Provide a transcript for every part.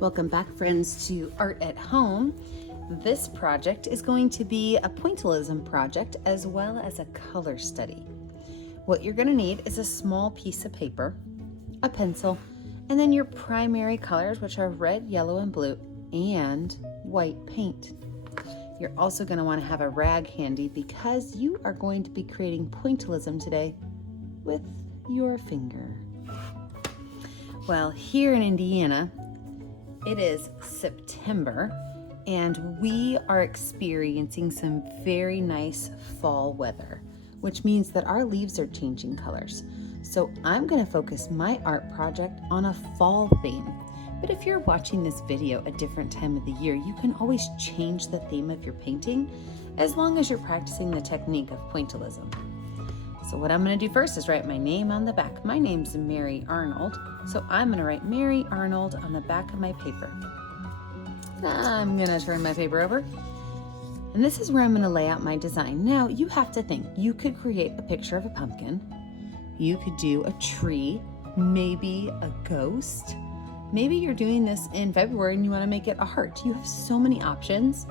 Welcome back, friends, to Art at Home. This project is going to be a pointillism project as well as a color study. What you're going to need is a small piece of paper, a pencil, and then your primary colors, which are red, yellow, and blue, and white paint. You're also going to want to have a rag handy because you are going to be creating pointillism today with your finger. Well, here in Indiana, it is September, and we are experiencing some very nice fall weather, which means that our leaves are changing colors. So I'm going to focus my art project on a fall theme. But if you're watching this video a different time of the year, you can always change the theme of your painting as long as you're practicing the technique of pointillism. So what I'm going to do first is write my name on the back. My name's Mary Arnold, so I'm going to write Mary Arnold on the back of my paper. I'm going to turn my paper over, and this is where I'm going to lay out my design. Now, you have to think. You could create a picture of a pumpkin. You could do a tree, maybe a ghost. Maybe you're doing this in February and you want to make it a heart. You have so many options.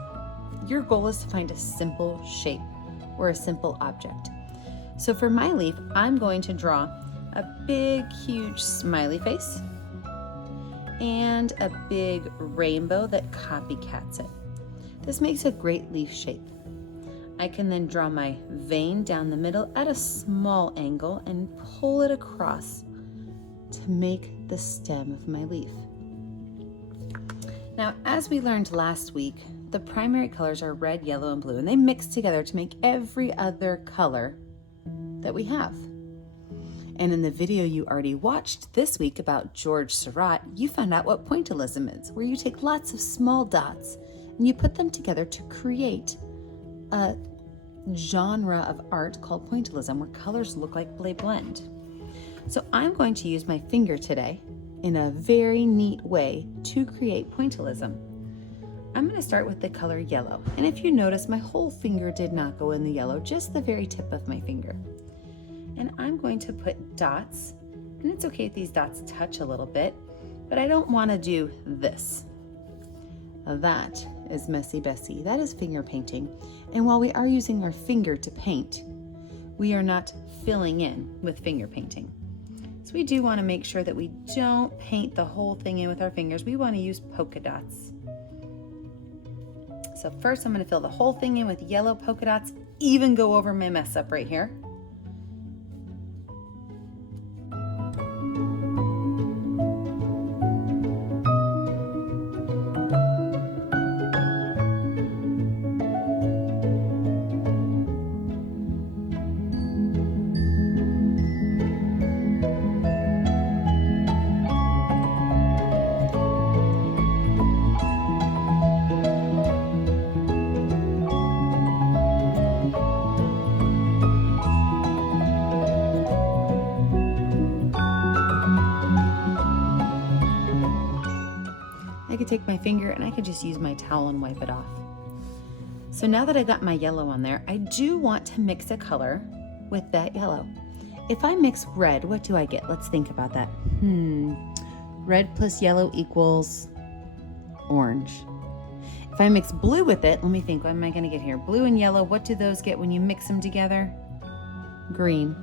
Your goal is to find a simple shape or a simple object. So for my leaf, I'm going to draw a big, huge smiley face and a big rainbow that copycats it. This makes a great leaf shape. I can then draw my vein down the middle at a small angle and pull it across to make the stem of my leaf. Now, as we learned last week, the primary colors are red, yellow, and blue, and they mix together to make every other color that we have. And in the video you already watched this week about George Seurat, you found out what pointillism is, where you take lots of small dots and you put them together to create a genre of art called pointillism, where colors look like they blend. So I'm going to use my finger today in a very neat way to create pointillism. I'm going to start with the color yellow. And if you notice, my whole finger did not go in the yellow, just the very tip of my finger. And I'm going to put dots, and it's okay if these dots touch a little bit, but I don't want to do this. That is Messy Bessie. That is finger painting. And while we are using our finger to paint, we are not filling in with finger painting. So we do want to make sure that we don't paint the whole thing in with our fingers. We want to use polka dots. So first I'm going to fill the whole thing in with yellow polka dots, even go over my mess up right here. I could take my finger and I could just use my towel and wipe it off. So now that I got my yellow on there, I do want to mix a color with that yellow. If I mix red, what do I get? Let's think about that. Red plus yellow equals orange. If I mix blue with it, let me think, what am I gonna get here? Blue and yellow, what do those get when you mix them together? Green.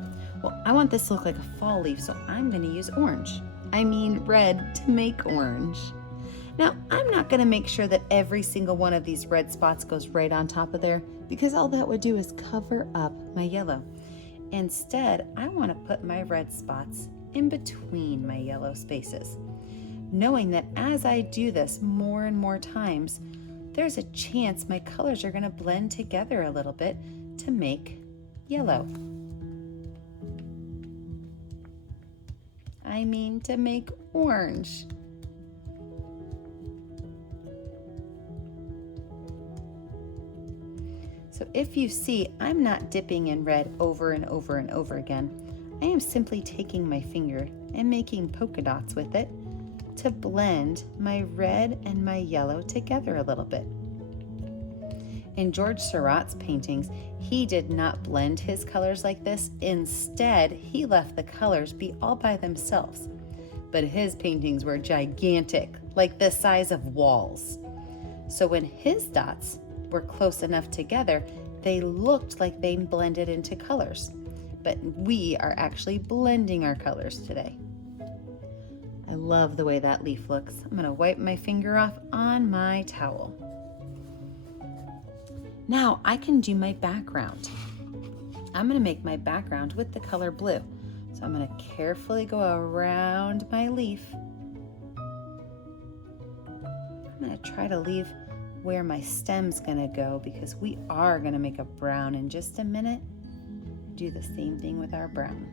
Well, I want this to look like a fall leaf, so I'm gonna use red to make orange. Now, I'm not going to make sure that every single one of these red spots goes right on top of there, because all that would do is cover up my yellow. Instead, I want to put my red spots in between my yellow spaces, knowing that as I do this more and more times, there's a chance my colors are going to blend together a little bit to make yellow. To make orange. So if you see, I'm not dipping in red over and over and over again. I am simply taking my finger and making polka dots with it to blend my red and my yellow together a little bit. In George Seurat's paintings, he did not blend his colors like this. Instead, he left the colors be all by themselves. But his paintings were gigantic, like the size of walls. So when his dots were close enough together, they looked like they blended into colors. But we are actually blending our colors today. I love the way that leaf looks. I'm going to wipe my finger off on my towel. Now I can do my background. I'm going to make my background with the color blue. So I'm going to carefully go around my leaf. I'm going to try to leave where my stem's going to go because we are going to make a brown in just a minute. Do the same thing with our brown.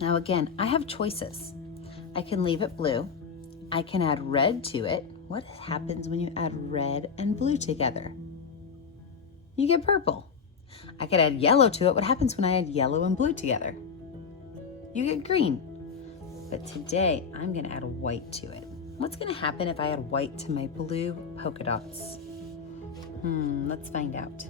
Now again, I have choices. I can leave it blue. I can add red to it. What happens when you add red and blue together? You get purple. I could add yellow to it. What happens when I add yellow and blue together? You get green. But today I'm going to add white to it. What's going to happen if I add white to my blue polka dots? Let's find out.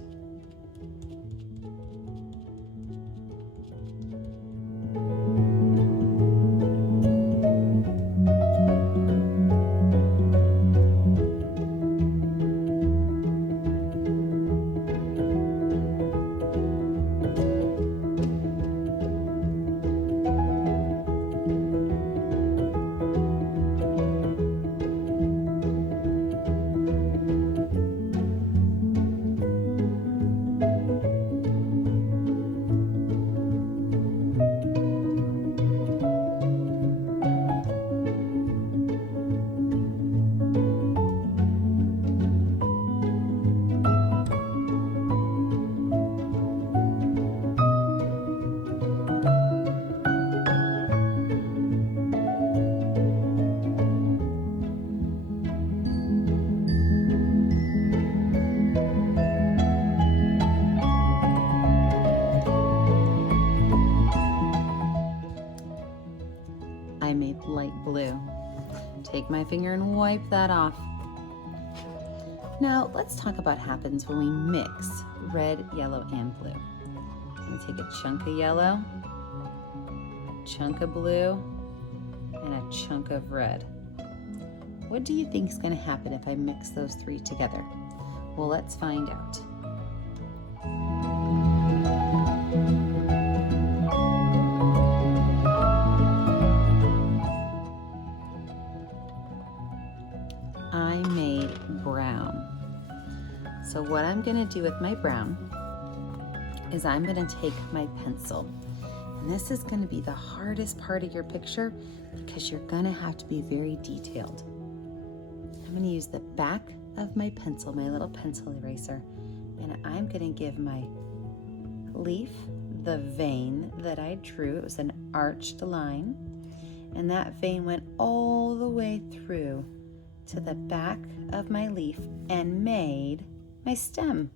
I made light blue. Take my finger and wipe that off. Now let's talk about what happens when we mix red, yellow, and blue. I'm gonna take a chunk of yellow, a chunk of blue, and a chunk of red. What do you think is gonna happen if I mix those three together? Well, let's find out. I made brown. So what I'm going to do with my brown is I'm going to take my pencil. And this is going to be the hardest part of your picture because you're going to have to be very detailed. I'm going to use the back of my pencil, my little pencil eraser, and I'm going to give my leaf the vein that I drew. It was an arched line, and that vein went all the way through to the back of my leaf and made my stem.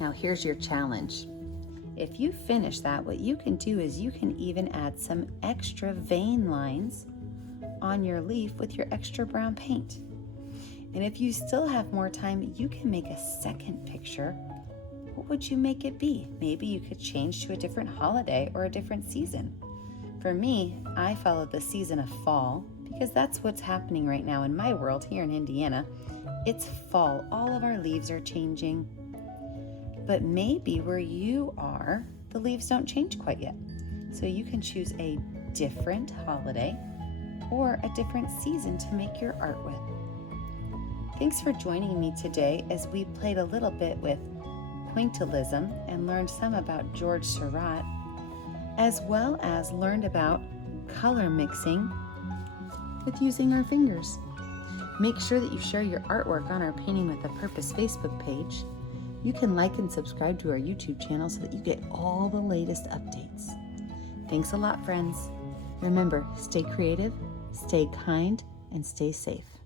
Now here's your challenge. If you finish that, what you can do is you can even add some extra vein lines on your leaf with your extra brown paint. And if you still have more time, you can make a second picture. What would you make it be? Maybe you could change to a different holiday or a different season. For me, I follow the season of fall because that's what's happening right now in my world here in Indiana. It's fall. All of our leaves are changing. But maybe where you are, the leaves don't change quite yet. So you can choose a different holiday or a different season to make your art with. Thanks for joining me today as we played a little bit with Pointillism and learned some about George Seurat, as well as learned about color mixing with using our fingers. Make sure that you share your artwork on our Painting with a Purpose Facebook page. You can like and subscribe to our YouTube channel so that you get all the latest updates. Thanks a lot, friends. Remember, stay creative, stay kind, and stay safe.